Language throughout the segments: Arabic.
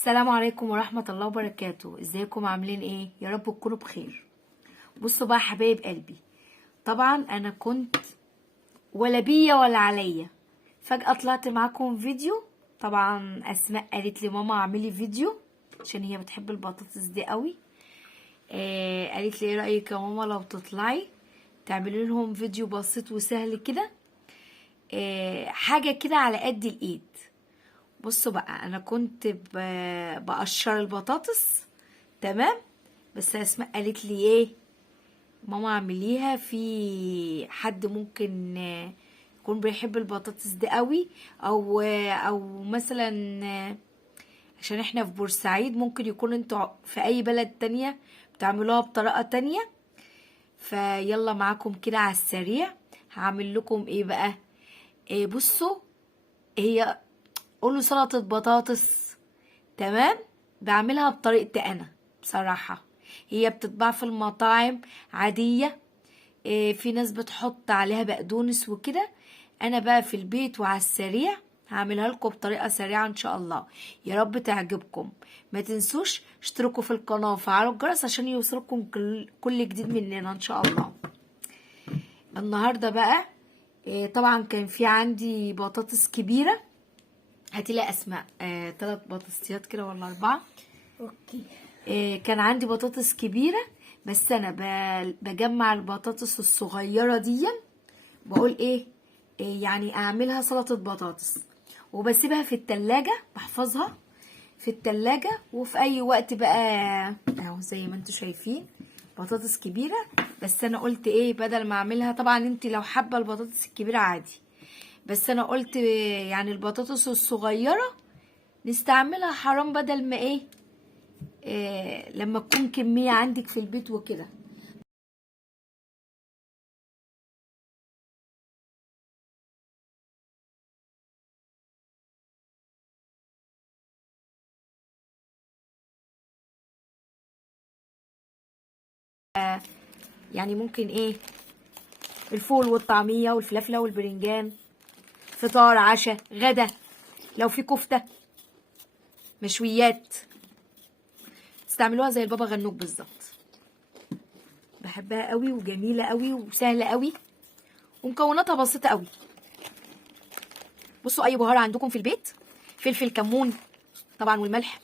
السلام عليكم ورحمة الله وبركاته. ازيكم عاملين ايه؟ يا رب تكونوا بخير. بصوا بقى حبايب قلبي، طبعا انا كنت ولا بيا ولا عليا، فجأة طلعت معاكم فيديو. طبعا اسماء قالت لي ماما اعملي فيديو عشان هي بتحب البطاطس دي قوي. قالت لي ايه رأيك يا ماما لو تطلعي تعملي لهم فيديو بسيط وسهل كده، حاجة كده على قد الايد. بصوا بقى، انا كنت بقشر البطاطس، تمام. بس اسماء قالت لي ايه، ماما اعمليها في حد ممكن يكون بيحب البطاطس دي قوي، او مثلا عشان احنا في بورسعيد، ممكن يكون انتوا في اي بلد تانية بتعملوها بطريقة تانية. فيلا معاكم كده على السريع هعمل لكم ايه بقى. بصوا، هي قولوا سلطة بطاطس، تمام. بعملها بطريقتي انا بصراحة. هي بتتباع في المطاعم عادية، في ناس بتحط عليها بقدونس وكده. انا بقى في البيت وعلى السريع هعملها لكم بطريقة سريعة ان شاء الله. يا رب تعجبكم. ما تنسوش اشتركوا في القناة وفعلوا الجرس عشان يوصلكم كل جديد مننا ان شاء الله. النهاردة بقى طبعا كان في عندي بطاطس كبيرة. هاتي لي اسماء 3 بطاطسيات كده ولا 4. اوكي. كان عندي بطاطس كبيرة، بس انا بجمع البطاطس الصغيرة دي، بقول ايه يعني اعملها سلطة بطاطس، وبسيبها في التلاجة، بحفظها في التلاجة. وفي اي وقت بقى اهو زي ما انتوا شايفين بطاطس كبيرة. بس انا قلت ايه، بدل ما اعملها، طبعا انت لو حابة البطاطس الكبيرة عادي، بس انا قلت يعني البطاطس الصغيرة نستعملها، حرام بدل ما ايه لما تكون كمية عندك في البيت وكده. يعني ممكن ايه، الفول والطعمية والفلافلة والبرنجان، فطار عشاء غدا، لو في كفتة مشويات، تستعملوها زي البابا غنوج بالظبط. بحبها قوي وجميلة قوي وسهلة قوي ومكوناتها بسيطة قوي. بصوا اي بهار عندكم في البيت، فلفل، كمون طبعا، والملح.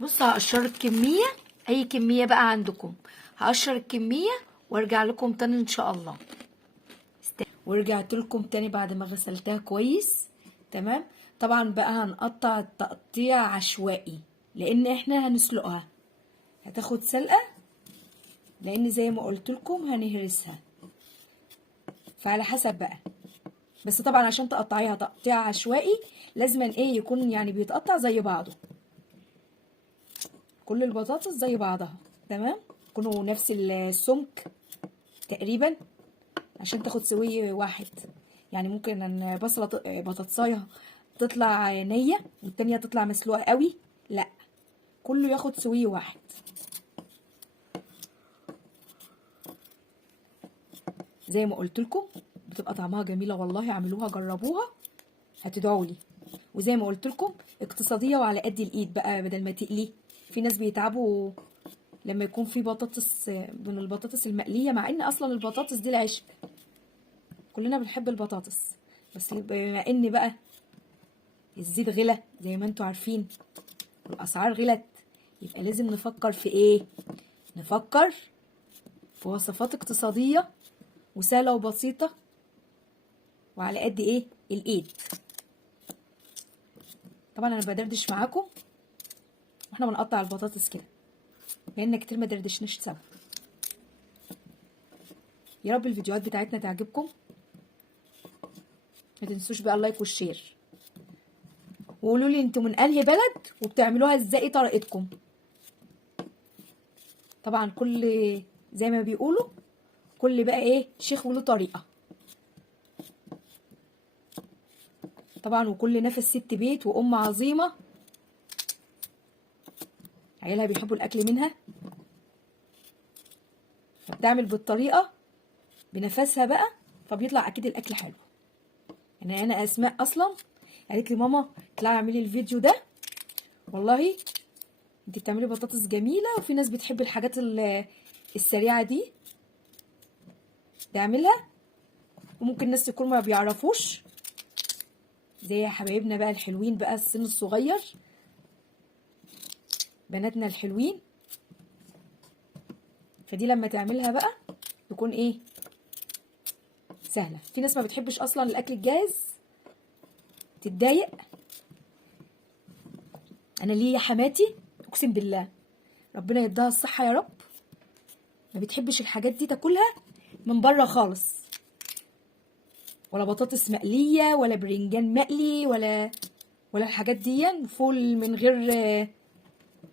بصوا هقشر الكمية، اي كمية بقى عندكم هقشر الكمية وارجع لكم تاني ان شاء الله. ورجعت لكم تاني بعد ما غسلتها كويس، تمام. طبعا بقى هنقطع التقطيع عشوائي، لان احنا هنسلقها، هتاخد سلقة، لان زي ما قلت لكم هنهرسها، فعلى حسب بقى. بس طبعا عشان تقطعيها تقطيع عشوائي لازم ايه يكون يعني بيتقطع زي بعضه، كل البطاطس زي بعضها، تمام، يكونوا نفس السمك تقريبا عشان تاخد سوي واحد. يعني ممكن ان بصله بطاطسايه تطلع نيه والتانيه تطلع مسلوقه قوي، لا، كله ياخد سوي واحد. زي ما قلت لكم بتبقى طعمها جميله والله، اعملوها جربوها هتدعوا لي. وزي ما قلت لكم اقتصاديه وعلى قد الايد بقى، بدل ما تقلي. في ناس بيتعبوا لما يكون في بطاطس من البطاطس المقليه، مع ان اصلا البطاطس دي العشق، كلنا بنحب البطاطس، بس بما ان بقى الزيت غلا زي ما انتوا عارفين والاسعار غلت، يبقى لازم نفكر في ايه، نفكر في وصفات اقتصاديه وسهله وبسيطه وعلى قد ايه الايد. طبعا انا بدردش معاكم واحنا بنقطع البطاطس كده، لان كتير ما دردشناش سوا. يا رب الفيديوهات بتاعتنا تعجبكم. ما تنسوش بقى اللايك والشير، وقولوا لي انتوا من انهي بلد وبتعملوها ازاي، طريقتكم. طبعا كل زي ما بيقولوا كل بقى ايه شيخ وله طريقه. طبعا وكل نفس ست بيت وام عظيمه عيالها بيحبوا الاكل منها، فبتعمل بالطريقه بنفسها بقى، فبيطلع اكيد الاكل حلو. يعني انا اسماء اصلا قالت لي ماما اطلعي اعملي الفيديو ده والله انت بتعملي بطاطس جميله، وفي ناس بتحب الحاجات السريعه دي تعملها، وممكن ناس يكونوا ما بيعرفوش زي حبايبنا بقى الحلوين بقى السن الصغير، بناتنا الحلوين. فدي لما تعملها بقى تكون ايه سهله. في ناس ما بتحبش اصلا الاكل الجاهز تتضايق. انا ليا حماتي اقسم بالله ربنا يديها الصحه يا رب، ما بتحبش الحاجات دي تاكلها من بره خالص، ولا بطاطس مقليه ولا برنجان مقلي ولا الحاجات دي. فول من غير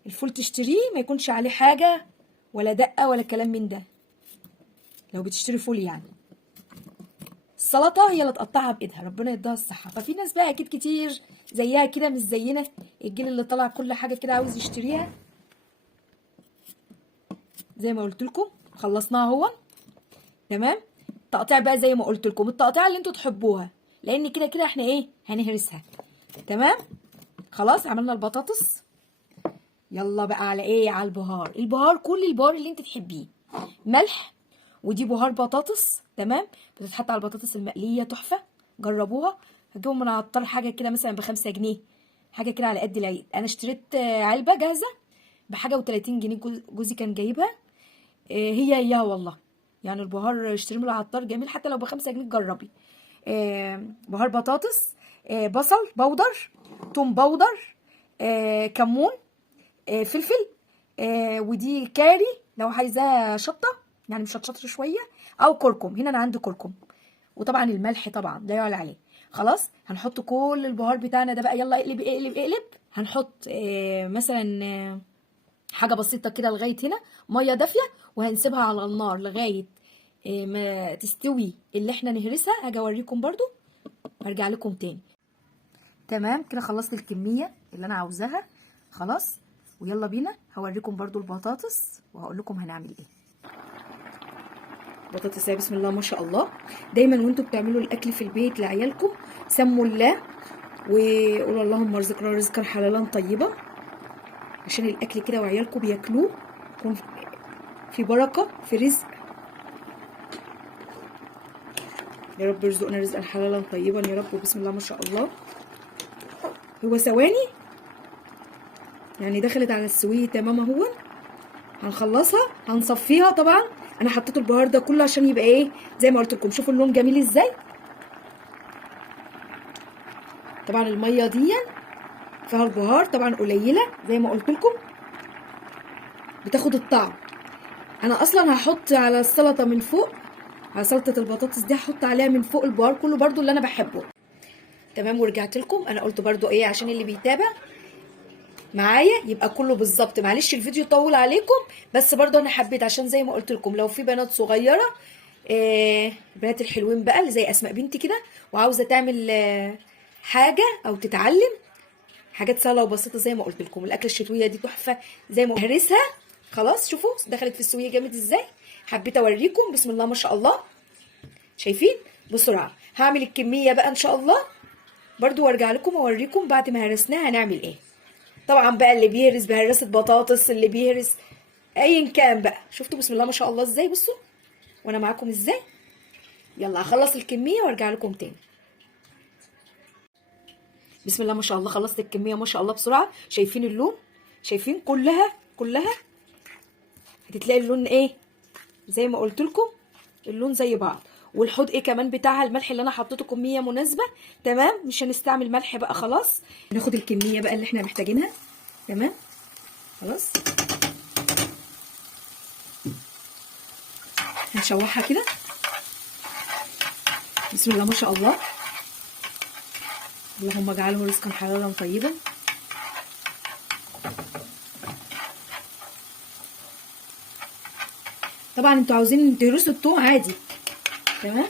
الفول تشتريه ما يكونش عليه حاجه ولا دقه ولا كلام من ده، لو بتشتري فول يعني. السلطه هي اللي تقطعها بايدها ربنا يديها الصحه. ففي ناس بقى اكيد كتير زيها كده مش زينا، الجيل اللي طلع كل حاجه كده عاوز يشتريها. زي ما قلت لكم خلصناها اهو تمام. تقطيع بقى زي ما قلت لكم، التقطيع اللي انتوا تحبوها، لان كده كده احنا ايه هنهرسها تمام. خلاص عملنا البطاطس، يلا بقى على ايه؟ على البهار. البهار كل البهار اللي انت تحبيه، ملح، ودي بهار بطاطس تمام، بتتحط على البطاطس المقليه تحفه، جربوها. هجيبهم من العطار حاجه كده مثلا ب5 جنيه، حاجه كده على قد العيد. انا اشتريت علبه جاهزه بحاجه و30 جنيه، جوزي كان جايبها. هي اياها والله، يعني البهار اشتريه من العطار جميل، حتى لو ب5 جنيه جربي. بهار بطاطس، بصل بودر، توم بودر، كمون، فلفل، ودي كاري لو عايزاه شطه يعني مش هتشطر شويه، او كركم. هنا انا عندي كركم، وطبعا الملح طبعا لا يعلى عليه. خلاص هنحط كل البهار بتاعنا ده بقى، يلا اقلب اقلب اقلب. هنحط مثلا حاجه بسيطه كده لغايه هنا، ميه دافيه، وهنسيبها على النار لغايه ما تستوي اللي احنا نهرسها. هاجي اوريكم برضو وارجع لكم تاني. تمام كده خلصت الكميه اللي انا عاوزاها خلاص، ويلا بينا هوريكم برضو البطاطس وهقول لكم هنعمل ايه. بطاطس بسم الله ما شاء الله. دايما وانتوا بتعملوا الاكل في البيت لعيالكم سموا الله وقولوا اللهم ارزقنا رزقا حلالا طيبا، عشان الاكل كده وعيالكم بياكلوه يكون في بركه في رزق. يا رب ارزقنا رزقا حلالا طيبا يا رب. وبسم الله ما شاء الله. هو ثواني يعني دخلت على السويه تمام اهو. هنخلصها هنصفيها. طبعا انا حطيت البهار ده كله عشان يبقى ايه زي ما قلت لكم. شوفوا اللون جميل ازاي. طبعا الميه دي فيها البهار طبعا قليله زي ما قلت لكم بتاخد الطعم. انا اصلا هحط على السلطه من فوق، على سلطه البطاطس دي هحط عليها من فوق البهار كله برضو اللي انا بحبه تمام. ورجعت لكم انا قلت برضو ايه عشان اللي بيتابع معايا يبقى كله بالظبط. معلش الفيديو طول عليكم، بس برضو انا حبيت عشان زي ما قلت لكم لو في بنات صغيره بنات الحلوين بقى اللي زي اسماء بنتي كده وعاوزه تعمل حاجه او تتعلم حاجات سهله وبسيطه زي ما قلت لكم. الاكله الشتويه دي تحفه زي ما هرسها. خلاص شوفوا دخلت في السويه جامد ازاي. حبيت اوريكم بسم الله ما شاء الله. شايفين بسرعه هعمل الكميه بقى ان شاء الله برضو وارجع لكم اوريكم بعد ما هرسناها هنعمل ايه. طبعا بقى اللي بيهرس بهرسه بطاطس، اللي بيهرس ايا كان بقى. شفتوا بسم الله ما شاء الله ازاي؟ بصوا وانا معاكم ازاي. يلا هخلص الكميه وارجع لكم تاني. بسم الله ما شاء الله خلصت الكميه ما شاء الله بسرعه. شايفين اللون؟ شايفين كلها هتتلاقي اللون ايه زي ما قلت لكم اللون زي بعض. والحدق كمان بتاعها الملح اللي انا حطيته كميه مناسبه تمام. مش هنستعمل ملح بقى خلاص. ناخد الكميه بقى اللي احنا محتاجينها تمام. خلاص هنشوحها كده بسم الله ما شاء الله. اللهم اجعله رزقا حلالا طيبا. طبعا انتوا عاوزين تهرسوا الثوم عادي تمام.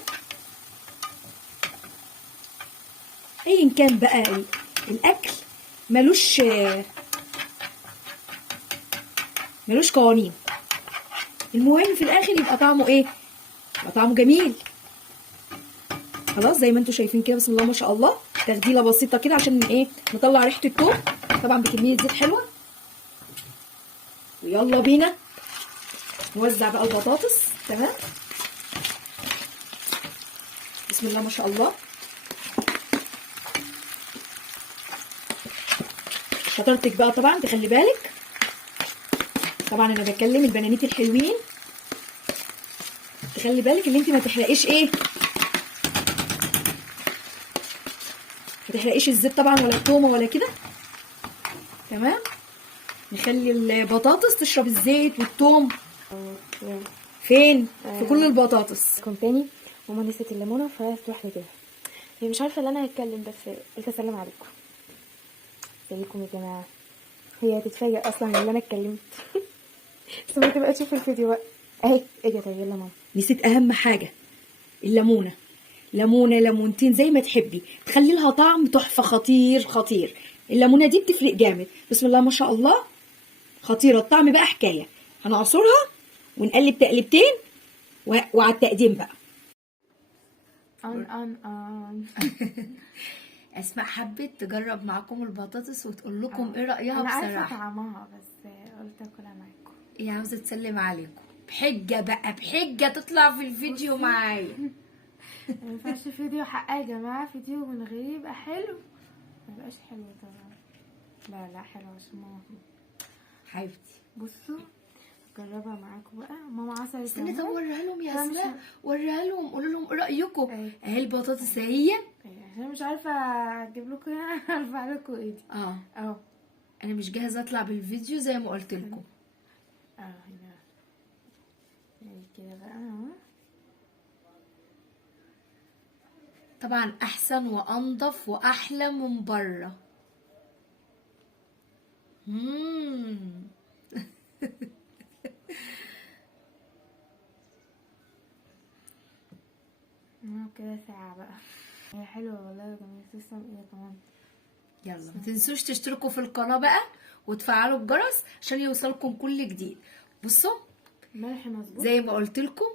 ايا كان بقى الاكل ملوش قوانين. المهم في الاخر يبقى طعمه ايه؟ يبقى طعمه جميل. خلاص زي ما انتوا شايفين كده بسم الله ما شاء الله. تخديله بسيطه كده عشان ايه نطلع ريحه الثوم طبعا بكميه زيت حلوه. ويلا بينا نوزع بقى البطاطس. تمام، بسم الله ما شاء الله. شطارتك بقى طبعا تخلي بالك. طبعا انا بكلم البنانيت الحلوين، تخلي بالك ان انت ما تحرقيش ايه، ما تحرقيش الزيت طبعا ولا التومه ولا كده. تمام، نخلي البطاطس تشرب الزيت والثوم. فين؟ في كل البطاطس. كنت تاني ماما نسيت الليمونه فتروح لكده. هي مش عارفه ان انا هتكلم، بس قلت اسلم عليكم. ازيكم يا جماعه؟ هي هتتفاجئ اصلا ان انا اتكلمت. بس ما تبقى تشوف الفيديو بقى. اهي اجي. طيب يلا ماما. نسيت اهم حاجه، الليمونه. ليمونه ليمونتين زي ما تحبي، تخلي لها طعم تحفه، خطير خطير. الليمونه دي بتفرق جامد. بسم الله ما شاء الله، خطيره. الطعم بقى حكايه. هنعصرها ونقلب تقلبتين وعلى التقديم بقى. ان اسماء حبت تجرب معاكم البطاطس وتقول لكم ايه رايها انا عارفه بصراحه. طعمها، بس قلت اكلها معاكم. هي عاوزه تسلم عليكم بحجه بقى، بحجه تطلع في الفيديو معايا. ما ينفعش فيديو حقها يا جماعه، فيديو من غير يبقى حلو. ما يبقاش حلو طبعا. لا حلو عشان ماما. حبيبتي بصوا جربها معاكم بقى. ماما عسل استني، طب وريها لهم يا لا، مش اسماء، وريها لهم، قولوا لهم ايه رايكم. أيوة. اهي البطاطس اهي. عشان مش عارفه اجيب لكم هنا. ارفع لكم ايدي اهو. انا مش جاهزه اطلع بالفيديو زي ما قلت لكم. هنا يعني كده بقى اهو. طبعا احسن وانضف واحلى من بره. كده ساعة بقى. هي حلوة والله يا جماعة. تسلم ايه كمان. يلا ما تنسوش تشتركوا في القناة بقى وتفعلوا الجرس عشان يوصلكم كل جديد. بصوا ملح مظبوط زي ما قلت لكم،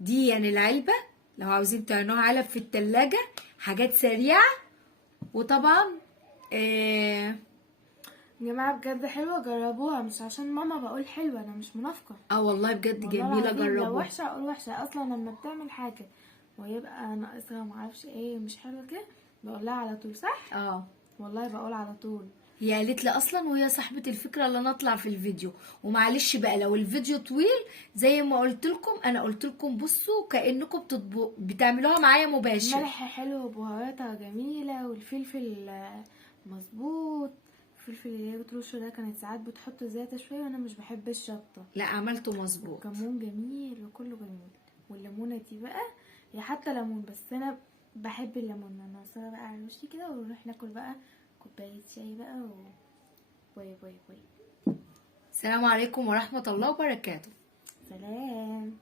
دي يعني العلبة لو عاوزين تعينوها علب في التلاجة، حاجات سريعة. وطبعا يا جماعة بجد حلوة، جربوها. مش عشان ماما بقول حلوة، انا مش منافقة. والله بجد والله جميلة، العظيم لو جربوها. وحشة اقول وحشة. اصلا لما بتعمل حاجة ويبقى ناقصها معرفش ايه مش حلوة كده بقول لها على طول. صح والله بقول على طول. هي قالت لي اصلا، وهي صاحبه الفكره اللي انا اطلع في الفيديو. ومعلش بقى لو الفيديو طويل زي ما قلت لكم، انا قلت لكم بصوا كانكم بتعملوها معايا مباشر. الملح حلو وبهاراتها جميله، والفلفل مظبوط. الفلفل اللي هي بترشه ده كانت ساعات بتحط زيادة شويه، وانا مش بحب الشطه. لا عملته مظبوط. كمون جميل وكله جميل. والليمونه دي بقى هي حتى ليمون، بس انا بحب الليمون. انا ناقصها بقى على وشي كده، ونروح ناكل بقى كوبايه شاي بقى باي باي باي. السلام عليكم ورحمه الله وبركاته. سلام.